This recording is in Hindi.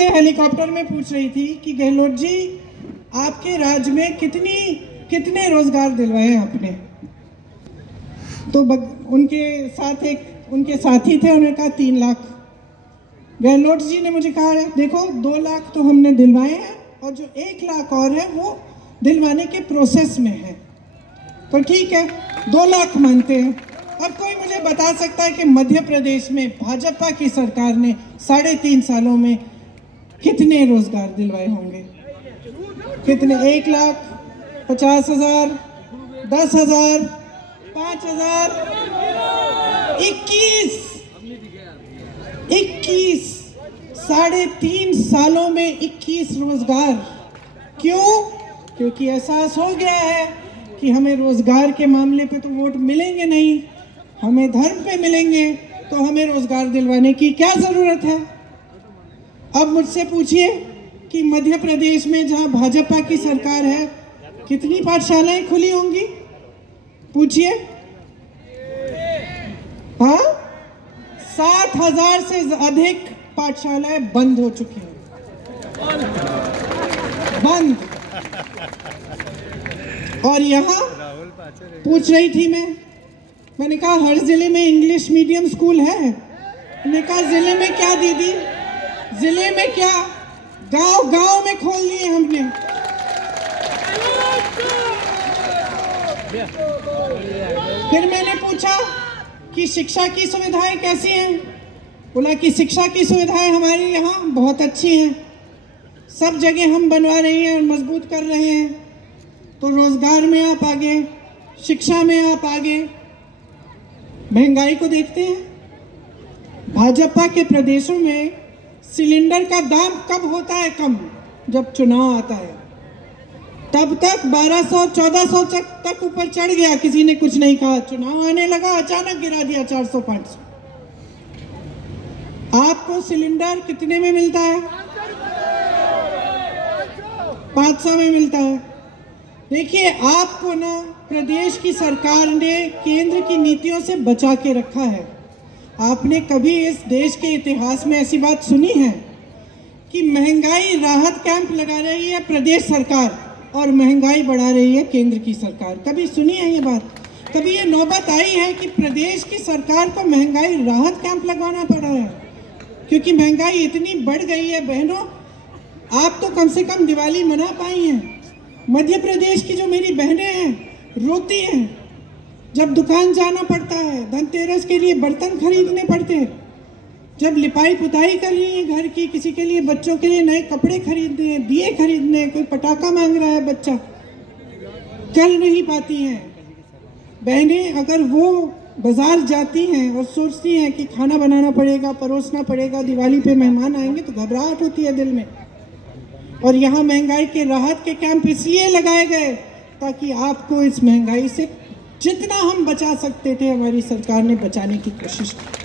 से हेलीकॉप्टर में पूछ रही थी कि गहलोत जी आपके राज्य में कितने रोजगार दिलवाए आपने। तो उनके साथी थे, उन्होंने कहा 3 लाख। गहलोत जी ने मुझे कहा देखो 2 लाख तो हमने दिलवाए हैं और जो 1 लाख और है वो दिलवाने के प्रोसेस में है। तो ठीक है 2 लाख मानते हैं। अब कोई मुझे बता सकता है कि मध्य प्रदेश में भाजपा की सरकार ने 3.5 सालों में कितने रोजगार दिलवाए होंगे? कितने? 1,50,000, 10,000, 5,000, 21 3.5 सालों में 21 रोजगार। क्यों? क्योंकि एहसास हो गया है कि हमें रोजगार के मामले पे तो वोट मिलेंगे नहीं, हमें धर्म पे मिलेंगे, तो हमें रोजगार दिलवाने की क्या जरूरत है। अब मुझसे पूछिए कि मध्य प्रदेश में जहां भाजपा की सरकार है कितनी पाठशालाएं खुली होंगी? पूछिए। हाँ, 60,000 से अधिक पाठशालाएं बंद हो चुकी हैं। बंद। और यहाँ पूछ रही थी मैंने कहा हर जिले में इंग्लिश मीडियम स्कूल है। मैंने कहा जिले में क्या दीदी, जिले में क्या, गांव में खोल दिए हमने। फिर मैंने पूछा कि शिक्षा की सुविधाएं कैसी हैं? बोला कि शिक्षा की सुविधाएं हमारी यहाँ बहुत अच्छी हैं, सब जगह हम बनवा रहे हैं और मजबूत कर रहे हैं। तो रोजगार में आप आगे, शिक्षा में आप आगे। महंगाई को देखते हैं, भाजपा के प्रदेशों में सिलेंडर का दाम कब होता है कम? जब चुनाव आता है, तब तक 1200-1400 तक ऊपर चढ़ गया, किसी ने कुछ नहीं कहा। चुनाव आने लगा, अचानक गिरा दिया 400-500। आपको सिलेंडर कितने में मिलता है? 500 में मिलता है। देखिए आपको ना प्रदेश की सरकार ने केंद्र की नीतियों से बचा के रखा है। आपने कभी इस देश के इतिहास में ऐसी बात सुनी है कि महंगाई राहत कैंप लगा रही है प्रदेश सरकार और महंगाई बढ़ा रही है केंद्र की सरकार? कभी सुनी है ये बात? कभी ये नौबत आई है कि प्रदेश की सरकार को महंगाई राहत कैंप लगाना पड़ा है? क्योंकि महंगाई इतनी बढ़ गई है। बहनों, आप तो कम से कम दिवाली मना पाई हैं। मध्य प्रदेश की जो मेरी बहनें हैं रोती हैं जब दुकान जाना पड़ता है, धनतेरस के लिए बर्तन खरीदने पड़ते हैं, जब लिपाई पुताई कर रही है घर की, किसी के लिए, बच्चों के लिए नए कपड़े खरीदने हैं, दिए खरीदने हैं, कोई पटाखा मांग रहा है बच्चा, कर नहीं पाती हैं। बहनें अगर वो बाजार जाती हैं और सोचती हैं कि खाना बनाना पड़ेगा, परोसना पड़ेगा, दिवाली पे मेहमान आएंगे, तो घबराहट होती है दिल में। और यहाँ महंगाई के राहत के कैंप इसलिए लगाए गए ताकि आपको इस महंगाई से जितना हम बचा सकते थे, हमारी सरकार ने बचाने की कोशिश की।